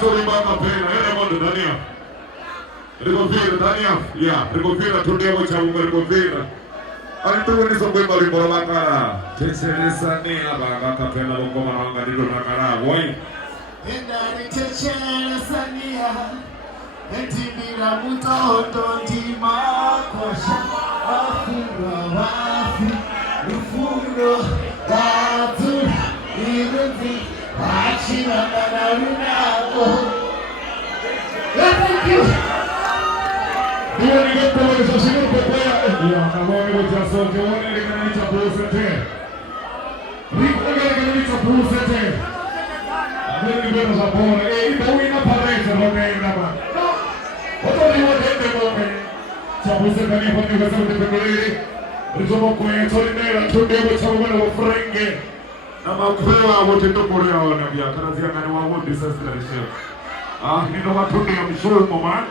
sorry baka pena yana mondo Dania. Rigovira Dania. Ya, rigovira tundia mocha unga rigovira. Alitu ni sokwe bali bora bakara. Techeresa ni baka pena bongoma wanga dido nakara. Woi. Enda ni techeresa ni Entibira mutoto ndima kosha Afura wafi Lufundo Datu Irundi Achina Manarunako. Thank you. Dio ni getta lo so sino popea. Io acabone lo già so che vuole che non ci può te. Ricorda che non ci può te. Abbiamo venuto sapore e poi una parete non è una. Potrebbe vedere come ci può stare con questo di pecorelli. Risomo qui torinera tutte le cose che frenge. Na makuwa wote ndokorea wana vya kazi ya ngani wa wote sasa ndio. Ndio watu ndio mshurumo man.